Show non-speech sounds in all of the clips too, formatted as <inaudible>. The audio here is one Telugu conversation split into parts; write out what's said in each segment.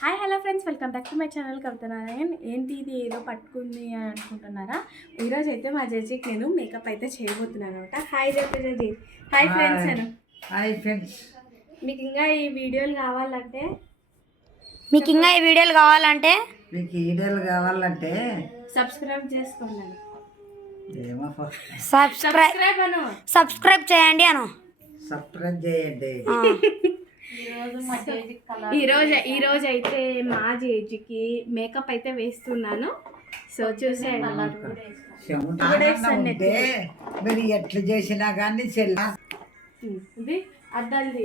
Hi hello friends welcome back to my channel Kavitha Narayan ఏంటి ఇది? ఏదో పట్టుకుంది అని అనుకుంటున్నారా? ఈరోజు అయితే మా జడ్జికి నేను మేకప్ అయితే చేయబోతున్నాను అనమాట. Hi judge hi friends Anu. Hi friends మీకు ఇంకా ఈ వీడియోలు కావాలంటే మీకు ఇంకా ఈ వీడియోలు కావాలంటే? మీకు వీడియోలు కావాలంటే సబ్స్క్రైబ్ చేసుకోండి ఏమో సబ్స్క్రైబ్ సబ్స్క్రైబ్ అను. సబ్స్క్రైబ్ చేయండి అను. సబ్స్క్రైబ్ చేయండి. ఆ, ఈ రోజు ఈ రోజు అయితే మా జేజికి మేకప్ అయితే వేస్తున్నాను. సో చూసేయండి. మీరు. ఎట్లా చేసినా కానీ చెల్ల. ఇది అద్దాలది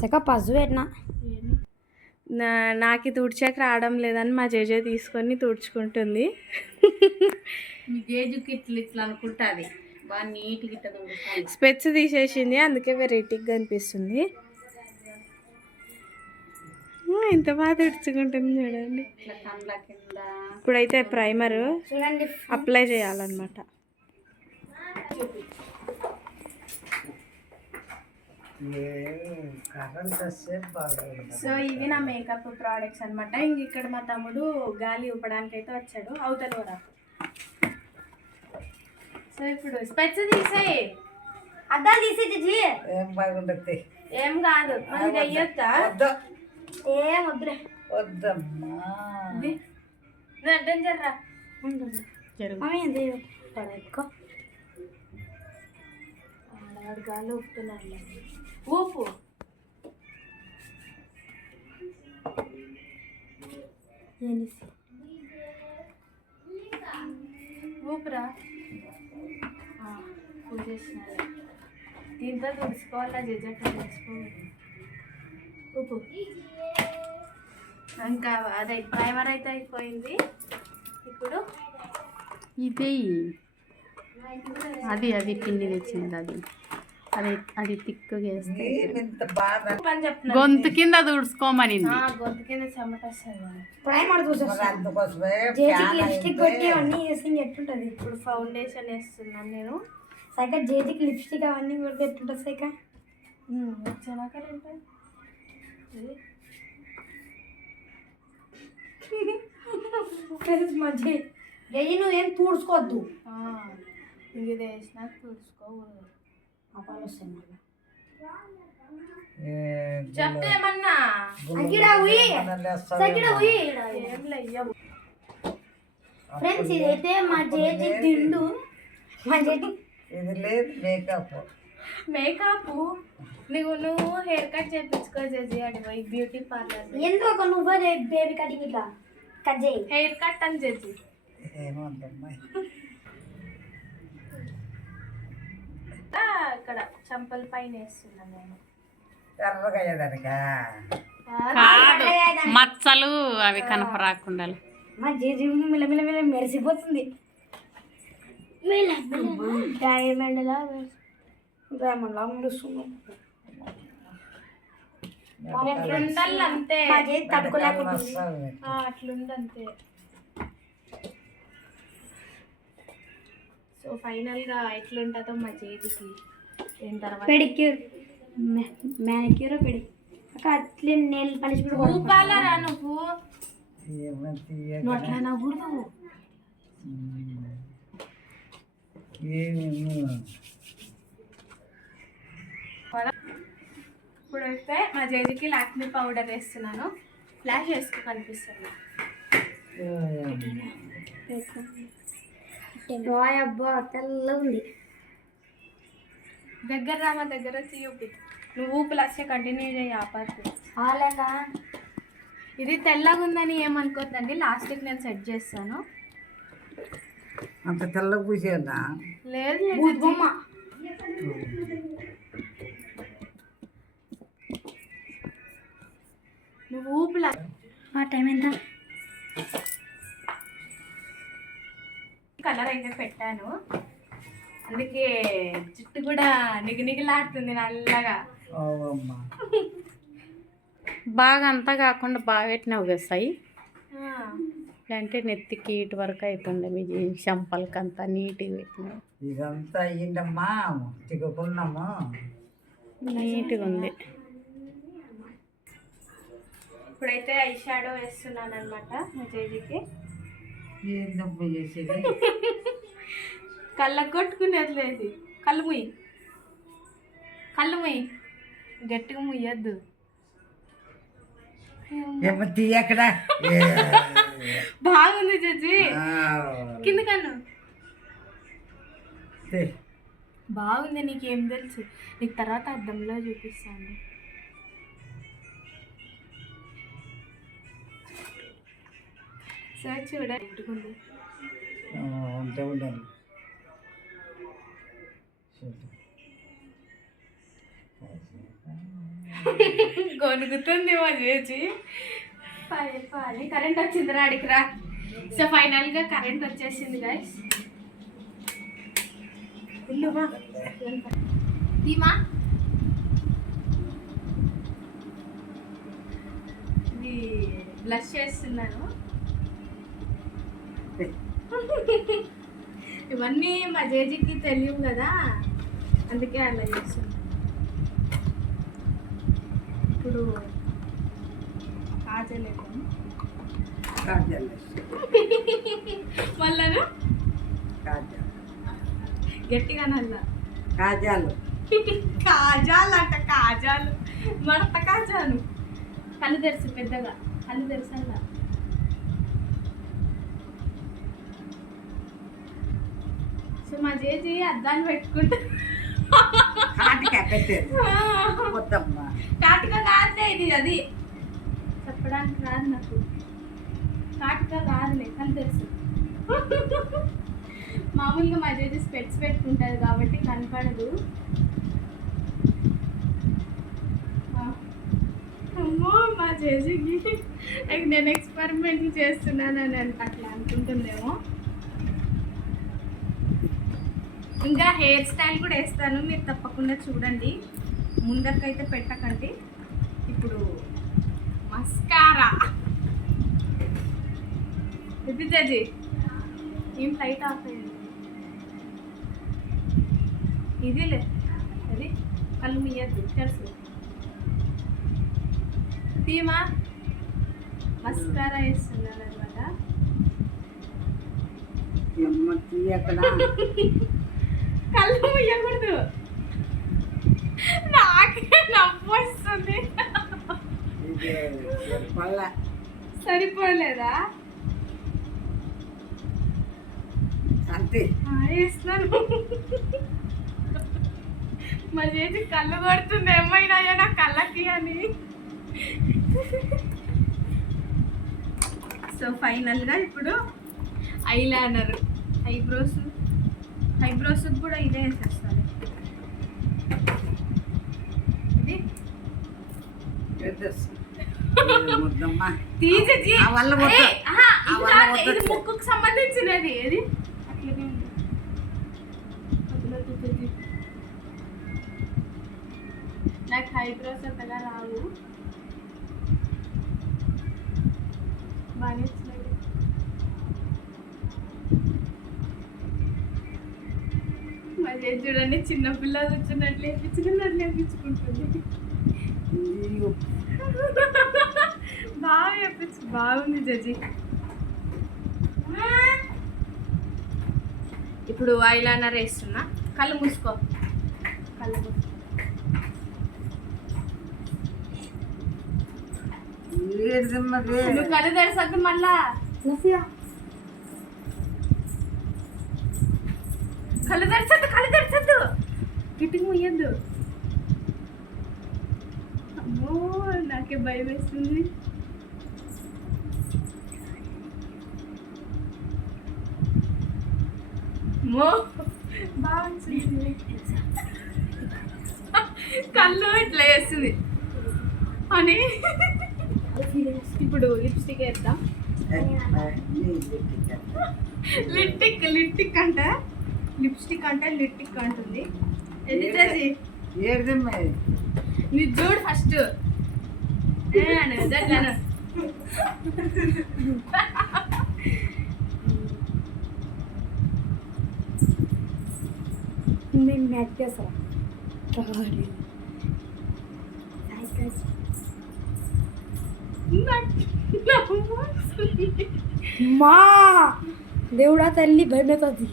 చక్క పెట్టినా. నా నాకు తుడిచాక రావడం లేదని మా జేజే తీసుకొని తుడుచుకుంటుంది. మీ గేజుకి ఇట్లా ఇట్లా అనుకుంటుంది. బాగా నీట్గా ఇట్లా తుడుస్తుంది స్పెట్స్ తీసేసింది అందుకే వెరైటీగా అనిపిస్తుంది ఉమ్, ఎంత బాగా తుడుచుకుంటుంది చూడండి. ఇట్లా కండ్ల కింద. ఇప్పుడైతే ప్రైమర్ చూడండి అప్లై చేయాలన్నమాట. సో ఇవి నా మేకప్ ప్రోడక్ట్స్ అనమాట ఇంక ఇక్కడ మా తమ్ముడు గాలి ఊపడానికి అయితే వచ్చాడు. అవతల కూడా. సో ఇప్పుడు స్పెట్స్ తీసేయి. అద్దాలు తీసి ఏం బాగుంటుంది ఏం కాదు. మనకి అయ్యొద్దా ఏం వద్దులే. వద్దమ్మా. నువ్వు అడ్డం జర్రా మమ్మీ గాలి ఊపుతున్నాడు ఊపు. ఊపురా. ఊపేసినాడు దీంతో తుడుచుకోవాలా జడ్జట్ తుడుచుకోవాలి ఉప్పు ఇంకా అదే ప్రైమర్ అయితే అయిపోయింది ఇప్పుడు ఇది అది అది పిండి తెచ్చింది అది అది అది తిక్కుగా వేస్తే గొంతు కింద తుడుచుకోమనింది గొంతు కింద చెమట ప్రైమర్ మరి లిప్స్టిక్ కొట్టి అన్నీ వేసి ఎట్టుంటది ఇప్పుడు ఫౌండేషన్ వేస్తున్నాను నేను. సైక జేజీకి లిప్స్టిక్ అవన్నీ కొడితే ఎట్టుంటది సైక మధ్య జేజీ నువ్వు ఏం తూడ్చుకోవద్దు. ఇది తుడుచుకోకూడదు. అపాలు వస్తాయి మళ్ళీ. ఫ్రెండ్స్ ఇదైతే మా జేజీ దిండు. మా జేజీ ఇది లేదు మేకప్ మేకప్ నువ్వు నువ్వు హెయిర్ కట్ చేయించుకో చేసి అడి పోయి బ్యూటీ పార్లర్ ఎందుకు నువ్వు బేబీ కటింగ్ ఇట్లా? కట్ చేయి. హెయిర్ కట్ అని చేసి ఏమందమ్మా. ఇక్కడ చంపల పైన వేస్తున్నాను నేను. మచ్చలు అవి కనపరాకుండా మా జేజీ మిల్ల మెరిసిపోతుంది. డైమండ్ లా డైమండ్ లా మెరుస్తున్నాం అంతే. మా జేజీ తట్టుకోలేకపోతుంది ఆ, అట్లుంది అంతే. సో ఫైనల్గా ఎట్లుంటుందో మా చేతికి దీని తర్వాత? పెడిక్యూర్. Manicure pedi. అట్లే నెల్ కొడతాం. ఊపాలరా నువ్వు. నువ్వు అట్లా నవ్వకూడదు ఏమి ఇప్పుడైతే మా జేజికి లాక్మీ పౌడర్ వేస్తున్నాను. ఫ్లాష్ వేసుకో కనిపిస్తుంది. వాయ్ అబ్బా తెల్లగా ఉంది. దగ్గర రా మా దగ్గర చూపి. నువ్వు ఊపులు వస్తే కంటిన్యూ చేయి ఆపద్దు ఆలేక ఇది తెల్లగా ఉందని ఏమనుకోద్దండి లాస్ట్కి నేను సెట్ చేస్తాను. అంత తెల్లగా పూసేదా లేదు లేదు బూత్ బొమ్మ. నువ్వు ఊపుల. ఆ టైం ఎంత? కలర్ అయితే పెట్టాను. అందుకే జుట్టు కూడా నిగినిగిలాడుతుంది నల్లగా. బాగా అంతా కాకుండా బాగా పెట్టినవి వస్తాయి ఆ, అంటే నెత్తికి ఇటు వరకు అవుతుండే మీ చంపలకి అంతా నీట్గా పెట్టినావు ఇదంతా అయ్యిందమ్మా తిరుగుకున్నాము నీట్గా ఉంది. ఇప్పుడైతే ఐ షాడో వేస్తున్నాను అనమాట మా జేజీకి. ఏందమ్మా చేసేది? కళ్ళకు కొట్టుకునేది లేదు. కళ్ళు ముయ్యి కళ్ళు ముయ్యి గట్టిగా ముయ్యద్దు ఏమో తీయక్కడ బాగుంది జడ్జి కింద కన్ను. బాగుంది నీకేం తెలుసు. నీకు తర్వాత అద్దంలో చూపిస్తాను. సరే చూడ పెట్టుకుంది. ఉంటే ఉండాలి. గొనుగుతుంది మా చేసి పాలి కరెంట్ వచ్చింది రాడికి రా. సో ఫైనల్గా కరెంట్ వచ్చేసింది గైస్ దీమా ఇది బ్లష్ చేస్తున్నాను. ఇవన్నీ మా జేజీకి తెలియవు కదా. అందుకే అలా చేస్తున్నాను ఇప్పుడు మళ్ళాను కాజల్. గట్టిగా నల్ల కాజాలు. కాజాలు అంట కాజాలు. మడత కాజాలు. కళ్ళు తెరుసు పెద్దగా కళ్ళు తెరుసు అలా సో మా జేజీ అద్దాన్ని పెట్టుకుంటే కాటికా కాటుక ఇది అది. చెప్పడానికి రాదు నాకు. కాటుక కాదులే కళ్ళు తెలుసు. మామూలుగా మా జేజీ స్పెట్స్ పెట్టుకుంటుంది కాబట్టి కనపడదు. అమ్మో మా జేజీకి నేను ఎక్స్పెరిమెంట్ చేస్తున్నానని అని అట్లా అనుకుంటుందేమో. ఇంకా హెయిర్ స్టైల్ కూడా వేస్తాను మీరు తప్పకుండా చూడండి. ముందరికైతే పెట్టకండి. మస్కారా ఇది జడ్జి ఏం లైట్ ఆఫ్ అయ్యింది? ఇదిలే అది కళ్ళు మీయద్దు తెలుసు. తీమా మస్కారా వేస్తున్నాను అనమాట కళ్ళు ముయ్యకూడదు నాకే నవ్వు వస్తుంది. ఇది సరిపోలేదా? అంతే. వేస్తున్నాను మా చేతి కళ్ళు కొడుతుంది ఏమైనా నా కళ్ళకి అని. సో ఫైనల్గా ఇప్పుడు ఐలైనర్. ఐబ్రోస్. ఐబ్రోస్ కూడా ఇదే వేసేస్తాను. ఇది తీసేసి. ఇది ముక్కుకు సంబంధించినది. ఏది? అట్లనే. నాకు హైబ్రోస్ అంతగా రావు. చూడండి చిన్న పిల్ల కూర్చున్నట్లు వేపించుకున్నట్లు వేపించుకుంటుంది ఇయ్యో. బాగా చెప్పించు బాగుంది జడ్జి. ఇప్పుడు ఐలైనర్ వేస్తున్నా. కళ్ళు మూసుకో. కళ్ళు మూసుకో. నువ్వు కళ్ళు తెరసద్దు మళ్ళా. కళ్ళు తెరచద్దు కళ్ళు తెరచద్దు గిట్టికి ముయ్యద్దు అమ్మో నాకే భయం వేస్తుంది అమ్మో. కళ్ళు ఇట్లా వేస్తుంది అని. ఇప్పుడు లిప్స్టిక్ వేద్దాం. లిప్టిక్ లిప్టిక్ అంటే. లిప్స్టిక్ అంటే లిప్టిక్ అంటుంది. నీ చూడు ఫస్ట్. అట్లా నేను మ్యాచ్ చేస్తాను మా దేవుడా తల్లి భయమవుతుంది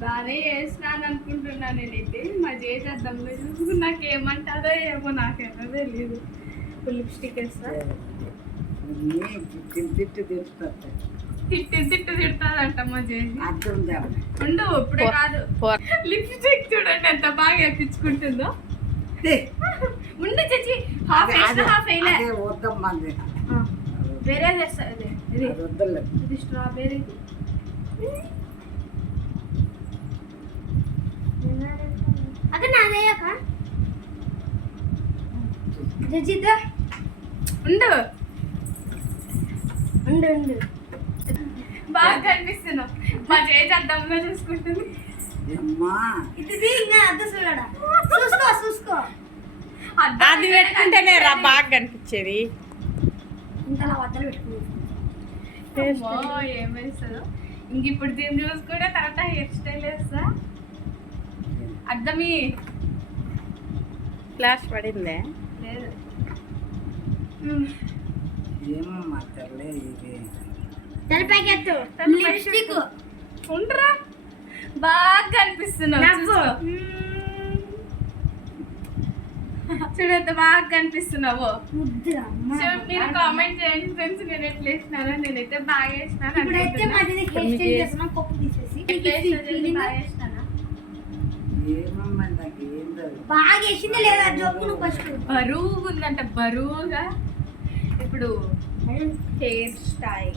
బాగానే చేసినాను అనుకుంటున్నా నేనైతే. మా చేసి లేదు నాకు ఏమంటారో ఏమో నాకేమో తెలియదు లిప్స్టిక్ వేస్తా తింటే తెలుస్తుంది తిట్టి తిట్టు తిడతాదంట మా ఉండు ఇప్పుడే కాదు. లిప్స్టిక్ చూడండి ఎంత బాగా ఎక్కించుకుంటుందో. ఉండు చచ్చి. హాఫ్ వేస్తా హాఫ్ అది. వేరే ఇది. స్ట్రాబెర్రీ. అక్క నాదయ్యాక జజిత. ఉండు. ఉండు ఉండు. బాగా కనిపిస్తున్నావు. మా చేసి అద్దంలో చూసుకుంటుంది. అమ్మా ఇది ఇంకా అద్ద చూడడా? చూసుకో చూసుకో. అది పెట్టుకుంటేనే రా బాగా కనిపించేది. ఇంతలా వద్దలు పెట్టుకుంది ఏమేస్తుందో ఇంక ఇప్పుడు దీన్ని చూసుకుంటే కరెక్ట్ హెయిర్ స్టైల్ వేస్తా అద్దమి. ఫ్లాష్ పడిందే? లేదు. ఇది. తలపైకి ఎత్తు లిప్స్టిక్. ఉండరా? బాగా కనిపిస్తున్నావు. చూడు ఎంత బాగా కనిపిస్తున్నావు. మీరు కామెంట్ చేయండి ఫ్రెండ్స్ నేను ఎట్లా వేసినానో నేనైతే బాగా వేసినాను ఇప్పుడైతే మాది హెయిర్ స్టైల్ చేస్తున్నాం పప్పు తీసేసి. feeling బాగా వేసింది లేదా? ఫస్ట్. బరువుగా ఉందంట బరువుగా. ఇప్పుడు హెయిర్ స్టైల్.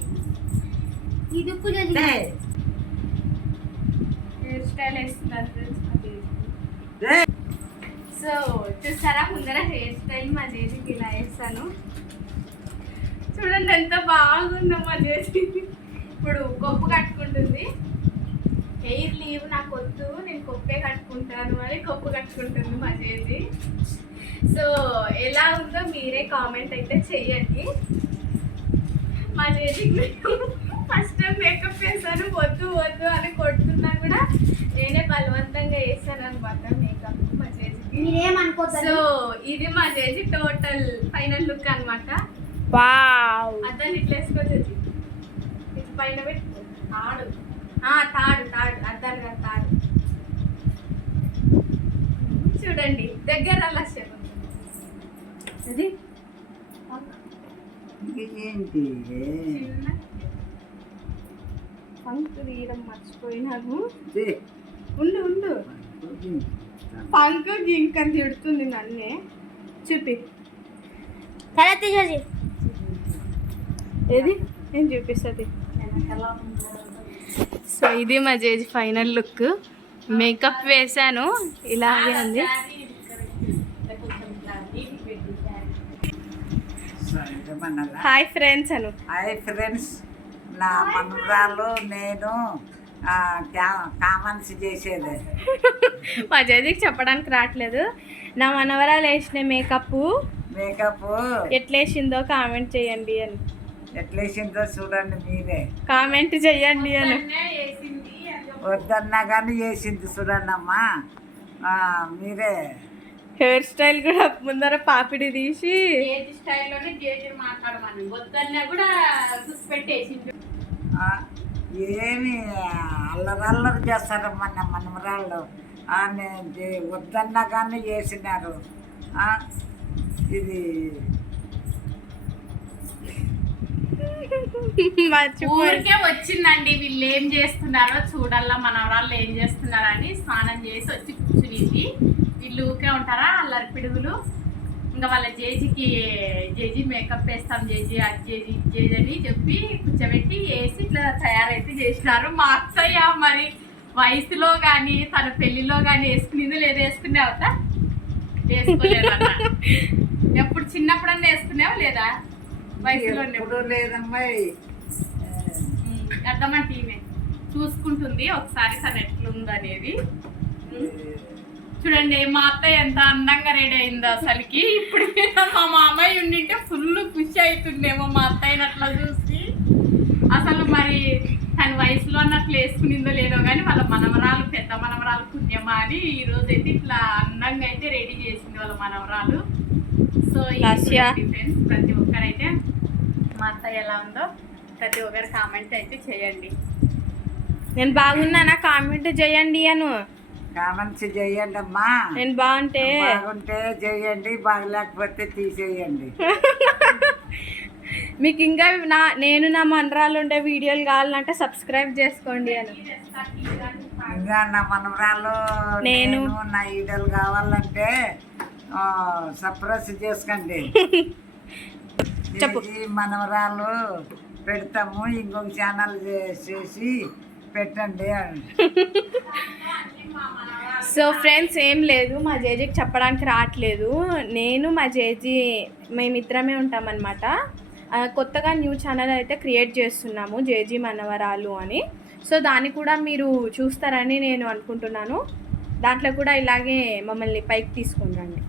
సో చూసారా ముందర హెయిర్ స్టైల్ మా జేజీకి ఇలా వేస్తాను. చూడండి ఎంత బాగుందో మా జేజీ ఇప్పుడు కొప్పు కట్టుకుంటుంది. హెయిర్ లీవ్ నాకు వద్దు నేను కొప్పే కట్టుకుంటాను అని కొప్పు కట్టుకుంటుంది మా జేజీ సో ఎలా ఉందో మీరే కామెంట్ అయితే చెయ్యండి. మా జేజీకి టైం మేకప్ వేసాను వద్దు వద్దు అని కొడుతున్నా కూడా నేనే బలవంతంగా వేసాను అనమాట మేకప్ మా జేజీకి. సో ఇది మా జేజీ టోటల్ ఫైనల్ లుక్ అన్నమాట. వావ్. అద్దాన్ని ఇట్లా వేసుకో జేజీ ఇటు పైన పెట్టు. తాడు. ఆ, తాడు తాడు. అద్దాలు కాదు తాడు. చూడండి దగ్గర అలా ఇది ఏంటి? చిన్న పంకు తీయడం మర్చిపోయినాను. ఉండు ఉండు. పంకు ఇంకా తిడుతుంది నన్నే. చూపి. తల తీసేసి. ఏది? నేను చూపిస్తుంది? సో ఇది మా జేజ్ ఫైనల్ లుక్. మేకప్ వేసాను ఇలాగే ఉంది. Hi friends Anu. Hi friends. నా మనవరాలు నేను కామన్స్ చేసేది. మా జేజీకి చెప్పడానికి రావట్లేదు. నా మనవరాలు వేసిన మేకప్ మేకప్ ఎట్లా వేసిందో కామెంట్ చేయండి అని. ఎట్లేసిందో చూడండి మీరే. కామెంట్ చేయండి అని. వద్దన్నా కానీ చేసింది చూడండి అమ్మా ఆ, మీరే. హెయిర్ స్టైల్ కూడా ముందర పాపిడి తీసి స్టైల్లోనే మాట్లాడమని. వద్దన్నా కూడా గుర్తుపెట్టేసిండు. ఆ, ఏమి అల్లరల్లరి చేస్తారమ్మా నా మనమరాళ్ళు. ఆ, నేను చే- వద్దన్నా కానీ చేసినారు. ఆ, ఇది ఊరికే వచ్చిందండి వీళ్ళు ఏం చేస్తున్నారో చూడాలా మనవరాళ్ళు ఏం చేస్తున్నారని స్నానం చేసి వచ్చి కూర్చునింది. వీళ్ళు ఊరికే ఉంటారా అల్లరి పిడుగులు? ఇంకా వాళ్ళ జేజీకి జేజీ మేకప్ వేస్తాం జేజీ అది జేజీ జేజీ అని చెప్పి కూర్చోబెట్టి వేసి ఇట్లా తయారైతే చేసినారు. మా అత్తయ్య మరి వయసులో కానీ తన పెళ్ళిలో కానీ వేసుకునేది లేదు. వేసుకునేవా వేసుకోలేదన్న. ఎప్పుడు చిన్నప్పుడన్నా వేసుకునేవా లేదా? వయసులో ఎప్పుడు లేదమ్మా. అర్థమంటే ఈమె చూసుకుంటుంది. ఒకసారి తను ఎట్లుందనేది. చూడండి మా అత్తయ్య ఎంత అందంగా రెడీ అయిందో అసలుకి. ఇప్పుడు మా మామయ్య ఉండింటే ఫుల్ ఖుషి అవుతుండేమో మా అత్తయ్యని అట్లా చూసి. అసలు మరి తన వయసులో అన్నట్లు వేసుకునిందో లేదో కానీ వాళ్ళ మనవరాలు పెద్ద మనవరాలు పుణ్యమా అని ఈ రోజు అయితే ఇట్లా అందంగా అయితే రెడీ చేసింది వాళ్ళ మనవరాలు. సో. ఫ్రెండ్స్ ప్రతి ఒక్కరైతే మా అత్తయ్య ఎలా ఉందో ప్రతి ఒక్కరు కామెంట్ అయితే చేయండి. నేను బాగున్నానా? కామెంట్ చేయండి అను. కామెంట్స్ చేయండి అమ్మా నేను బాగుంటే. బాగుంటే చేయండి బాగలేకపోతే తీసేయండి. <laughs> మీకు ఇంకా నా నేను నా మనరాలు ఉండే వీడియోలు కావాలంటే సబ్స్క్రైబ్ చేసుకోండి అని. ఇంకా నా మనవరాలు నేను. నా ఈడలు కావాలంటే సప్రెస్ చేసుకోండి. <laughs> చెప్పు. మనవరాలు పెడతాము ఇంకొక ఛానల్ చేసి పెట్టండి అని. <laughs> సో ఫ్రెండ్స్ ఏం లేదు. మా జేజీకి చెప్పడానికి రావట్లేదు. నేను మా జేజీ మేమిద్దరమే ఉంటామన్నమాట. కొత్తగా న్యూ ఛానల్ అయితే క్రియేట్ చేస్తున్నాము జేజీ మనవరాలు అని. సో దాన్ని కూడా మీరు చూస్తారని నేను అనుకుంటున్నాను. దాంట్లో కూడా ఇలాగే మమ్మల్ని పైకి తీసుకుని రండి.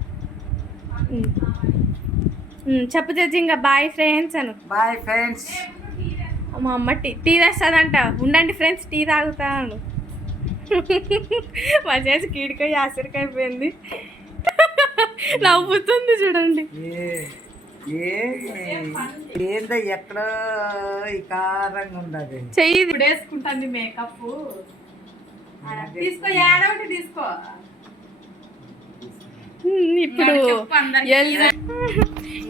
చెప్పు జేజీ ఇంకా bye friends Anu. Bye friends. మా అమ్మ టీ టీ తెస్తుందంట. ఉండండి ఫ్రెండ్స్ టీ తాగుతాను మా చేసి కీడికాయ ఆసరికైపోయింది నవ్వుతుంది చూడండి. ఏ ఏందో ఎక్కడో వికారంగా ఉండదు చెయ్యి ఇప్పుడు వేసుకుంటుంది మేకప్. తీసుకో ఏడవటి తీసుకో. ఉమ్, ఇప్పుడు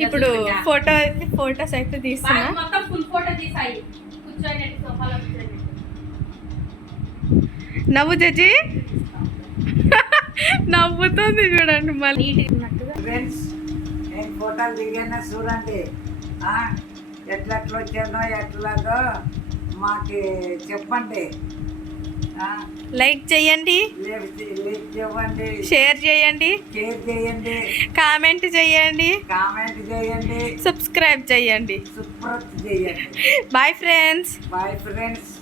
ఇప్పుడు ఫోటో ఫొటోస్ అయితే తీస్తున్నా. మొత్తం ఫుల్ ఫోటో తీసాయి. కూర్చొని సోఫాలో కూర్చొని. నవ్వు జడ్జి నవ్వుతుంది చూడండి మళ్ళీ. ఫ్రెండ్స్ నేను ఫోటోలు దిగాను చూడండి. ఆ, ఎట్లా ఎట్లా వచ్చానో ఎట్లాగో మాకు చెప్పండి. లైక్ చేయండి. షేర్ చేయండి. షేర్ చేయండి. కామెంట్ చేయండి. కామెంట్ చేయండి. సబ్స్క్రైబ్ చేయండి. సుప్రత్ చేయండి. Bye friends bye friends